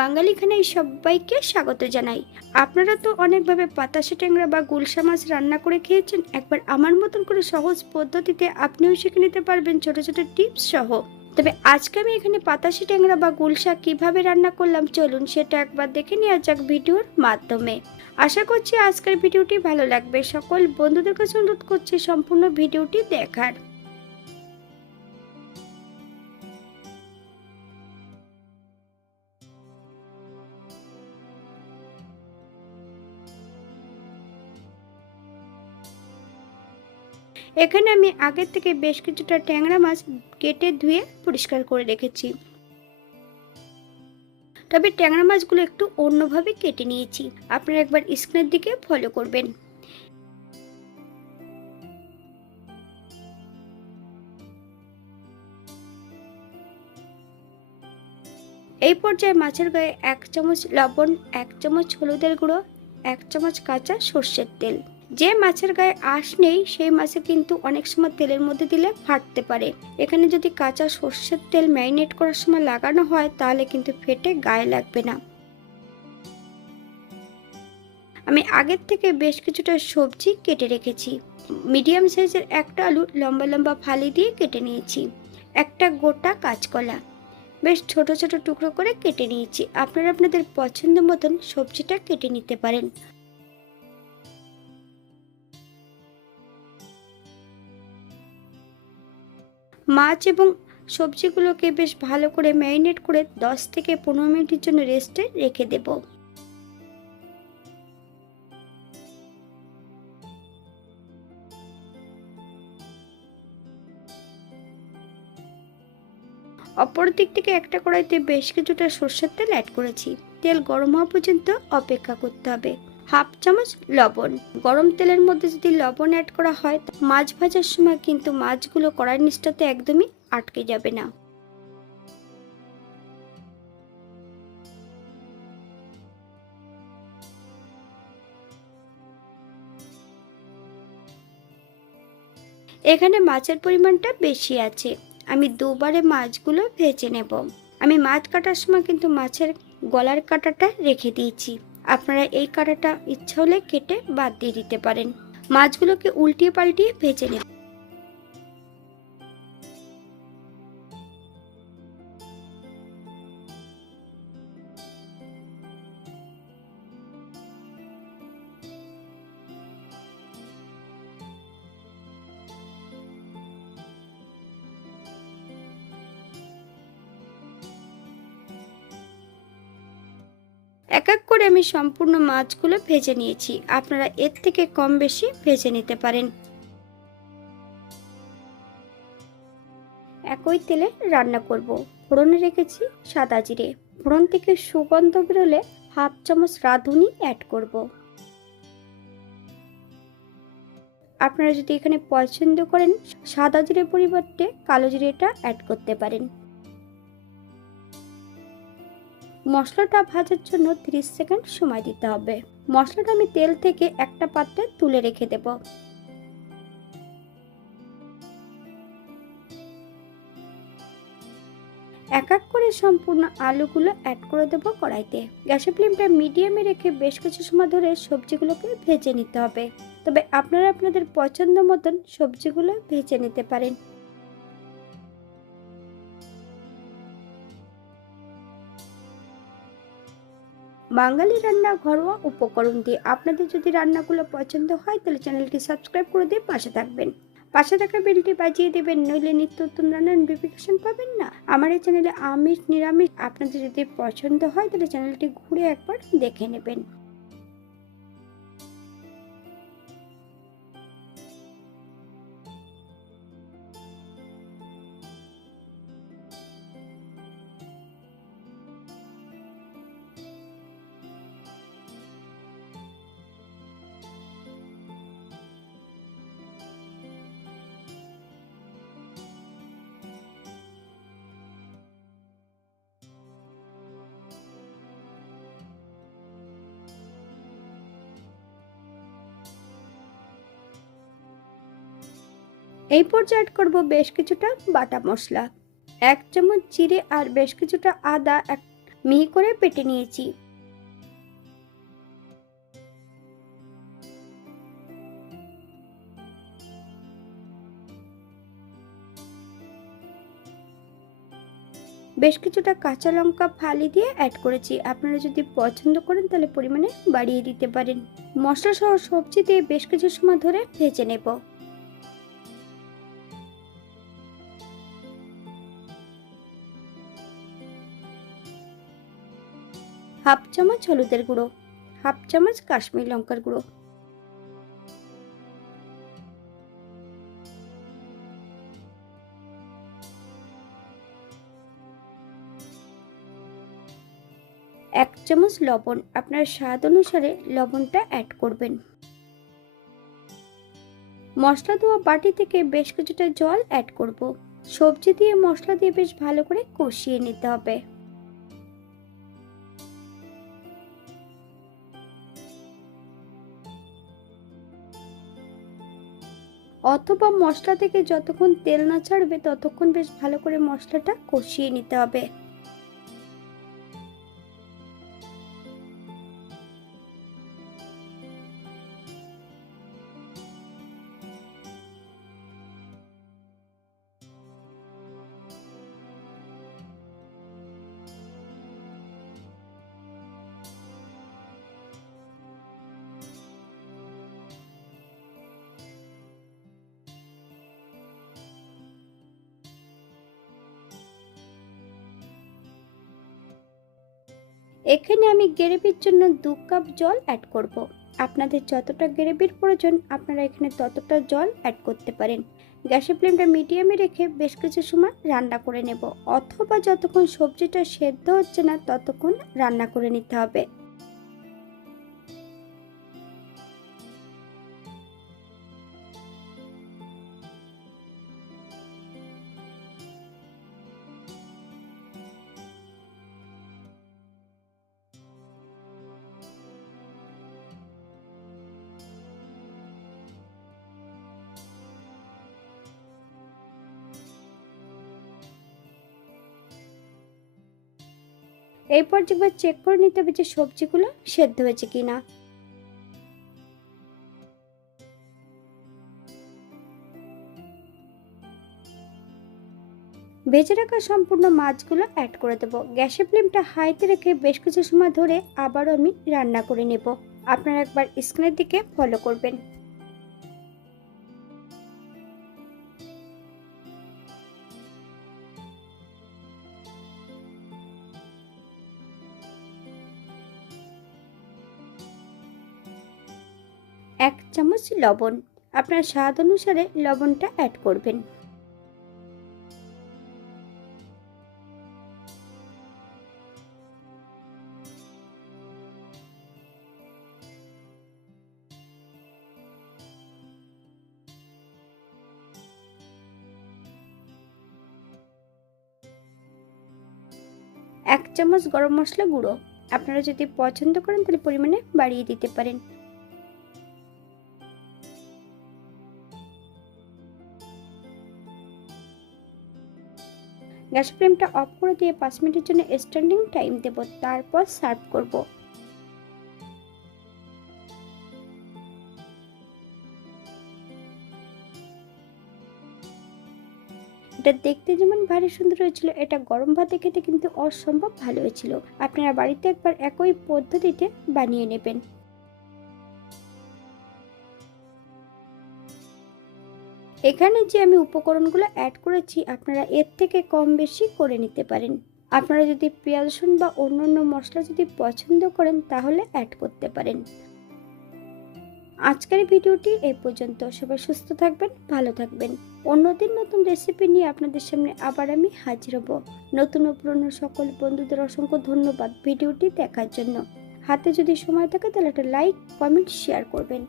বাঙালি খানায় সবাইকে স্বাগত জানাই। আপনারা তো অনেকভাবে পাতাসা ট্যাংরা বা গুলশা মাছ রান্না করে খেয়েছেন। একবার আমার মতন করে সহজ পদ্ধতিতে আপনিও শিখে নিতে পারবেন ছোট ছোট টিপস সহ। তবে আজকে আমি এখানে পাতাসা ট্যাংরা বা গুলশা কিভাবে রান্না করলাম, চলুন সেটা একবার দেখে নেওয়া যাক ভিডিওর মাধ্যমে। আশা করছি আজকের ভিডিওটি ভালো লাগবে। সকল বন্ধুদের কাছে অনুরোধ করছি সম্পূর্ণ ভিডিওটি দেখার। এখানে আমি আগের থেকে বেশ কিছুটা ট্যাংরা মাছ কেটে ধুয়ে পরিষ্কার করে রেখেছি। তবে ট্যাংরা মাছগুলো একটু অন্যভাবে কেটে নিয়েছি, আপনারা একবার স্ক্রিনের দিকে ফলো করবেন। এই পর্যায়ে মাছের গায়ে 1 চামচ লবণ, 1 চামচ হলুদের গুঁড়ো, 1 চামচ কাঁচা সর্ষের তেল। যে মাছের গায়ে আঁশ নেই সেই মাছে কিন্তু অনেক সময় তেলের মধ্যে দিলে ফাটতে পারে। এখানে যদি কাঁচা সর্ষের তেল ম্যারিনেট করার সময় লাগানো হয় তাহলে কিন্তু ফেটে গায়ে লাগবে না। আমি আগের থেকে বেশ কিছুটা সবজি কেটে রেখেছি। মিডিয়াম সাইজের একটা আলু লম্বা লম্বা ফালি দিয়ে কেটে নিয়েছি। একটা গোটা কাঁচকলা বেশ ছোট ছোট টুকরো করে কেটে নিয়েছি। আপনারা আপনাদের পছন্দ মতন সবজিটা কেটে নিতে পারেন। মাছ এবং সবজিগুলোকে বেশ ভালো করে ম্যারিনেট করে 10 থেকে 15 মিনিটের জন্য রেস্টে রেখে দেব। অপর দিক থেকে একটা কড়াইতে বেশ কিছুটা সরষের তেল অ্যাড করেছি। তেল গরম হওয়া পর্যন্ত অপেক্ষা করতে হবে। হাফ চামচ লবণ। গরম তেলের মধ্যে যদি লবণ অ্যাড করা হয় মাছ ভাজার সময় কিন্তু মাছগুলো কড়াইয়ের নিচটাতে একদমই আটকে যাবে না। এখানে মাছের পরিমাণটা বেশি আছে, আমি দুবারে মাছগুলো ভেজে নেব। আমি মাছ কাটার সময় কিন্তু মাছের গলার কাঁটাটা রেখে দিয়েছি। আপনারা এই কাঁটাটা ইচ্ছা হলে কেটে বাদ দিয়ে দিতে পারেন। মাছগুলোকে উল্টিয়ে পাল্টিয়ে ভেজে নেব। এক এক করে আমি সম্পূর্ণ মাছগুলো ভেজে নিয়েছি। আপনারা এর থেকে কম বেশি ভেজে নিতে পারেন। একই তেলে রান্না করব। ফোড়নে রেখেছি সাদা জিরে। ফোড়ন থেকে সুগন্ধ বেরোলে হাফ চামচ রাঁধুনি অ্যাড করব। আপনারা যদি এখানে পছন্দ করেন সাদা জিরের পরিবর্তে কালো জিরেটা অ্যাড করতে পারেন। মশলাটা ভাজার জন্য 30 সেকেন্ড সময় দিতে হবে। মশলাটা আমি তেল থেকে একটা পাত্রে তুলে রেখে দেব। এক এক করে সম্পূর্ণ আলুগুলো অ্যাড করে দেব কড়াইতে। গ্যাসের ফ্লেমটা মিডিয়ামে রেখে বেশ কিছু সময় ধরে সবজিগুলোকে ভেজে নিতে হবে। তবে আপনারা আপনাদের পছন্দ মতন সবজিগুলো ভেজে নিতে পারেন। বাঙালি রান্না ঘরোয়া উপকরণ দিয়ে আপনাদের যদি রান্নাগুলো পছন্দ হয় তাহলে চ্যানেলটি সাবস্ক্রাইব করে দিয়ে পাশে থাকবেন। পাশে থাকা বেলটি বাজিয়ে দেবেন, নইলে নিত্য নতুন রান্নার নোটিফিকেশন পাবেন না। আমার এই চ্যানেলে আমিষ নিরামিষ আপনাদের যদি পছন্দ হয় তাহলে চ্যানেলটি ঘুরে একবার দেখে নেবেন। এই পর্যায়ে অ্যাড করব বেশ কিছুটা বাটা মশলা। 1 চামচ জিরে আর বেশ কিছুটা আদা মিহি করে বেটে নিয়েছি। বেশ কিছুটা কাঁচা লঙ্কা ফালি দিয়ে অ্যাড করেছি। আপনারা যদি পছন্দ করেন তাহলে পরিমাণে বাড়িয়ে দিতে পারেন। মশলা সহ সবজি দিয়ে বেশ কিছু সময় ধরে ভেজে নেব। হাফ চামচ হলুদের গুঁড়ো, হাফ চামচ কাশ্মীরি লঙ্কার গুঁড়ো, এক চামচ লবণ। আপনার স্বাদ অনুসারে লবণটা অ্যাড করবেন। মশলা ধোয়া বাটি থেকে বেশ কিছুটা জল অ্যাড করব। সবজি দিয়ে মশলা দিয়ে বেশ ভালো করে কষিয়ে নিতে হবে। অথবা মশলা থেকে যতক্ষণ তেল না ছাড়বে ততক্ষণ বেশ ভালো করে মশলাটা কষিয়ে নিতে হবে। এখানে আমি গ্রেভির জন্য 2 কাপ জল অ্যাড করব। আপনাদের যতটা গ্রেভির প্রয়োজন আপনারা এখানে ততটা জল অ্যাড করতে পারেন। গ্যাসের ফ্লেমটা মিডিয়ামে রেখে বেশ কিছু সময় রান্না করে নেব, অথবা যতক্ষণ সবজিটা সেদ্ধ হচ্ছে না ততক্ষণ রান্না করে নিতে হবে। এরপর একবার চেক করে নিতে হবে যে সবজিগুলো সেদ্ধ হয়েছে কিনা। ভেজে রাখা সম্পূর্ণ মাছগুলো অ্যাড করে দেবো। গ্যাসের ফ্লেমটা হাইতে রেখে বেশ কিছু সময় ধরে আবারও আমি রান্না করে নেব। আপনারা একবার স্ক্রিনের দিকে ফলো করবেন। এক চামচ লবণ, আপনার স্বাদ অনুসারে লবণটা অ্যাড করবেন। এক চামচ গরম মশলা গুঁড়ো, আপনারা যদি পছন্দ করেন তাহলে পরিমাণে বাড়িয়ে দিতে পারেন। গ্যাস ফ্লেমটা অফ করে দিয়ে 5 মিনিটের জন্য স্ট্যান্ডিং টাইম দেব, তারপর সার্ভ করব। এটা দেখতে যেমন ভারী সুন্দর হয়েছিল, এটা গরম ভাতে খেতে কিন্তু অসম্ভব ভালো হয়েছিল। আপনারা বাড়িতে একবার একই পদ্ধতিতে বানিয়ে নেবেন। এখানে যে আমি উপকরণগুলো অ্যাড করেছি আপনারা এর থেকে কম বেশি করে নিতে পারেন। আপনারা যদি পেঁয়াজ রসুন বা অন্যান্য মশলা যদি পছন্দ করেন তাহলে অ্যাড করতে পারেন। আজকের ভিডিওটি এই পর্যন্ত। সবাই সুস্থ থাকবেন, ভালো থাকবেন। অন্যদিন নতুন রেসিপি নিয়ে আপনাদের সামনে আবার আমি হাজির হব। নতুন ও পুরনো সকল বন্ধুদের অসংখ্য ধন্যবাদ ভিডিওটি দেখার জন্য। হাতে যদি সময় থাকে তাহলে একটা লাইক, কমেন্ট, শেয়ার করবেন।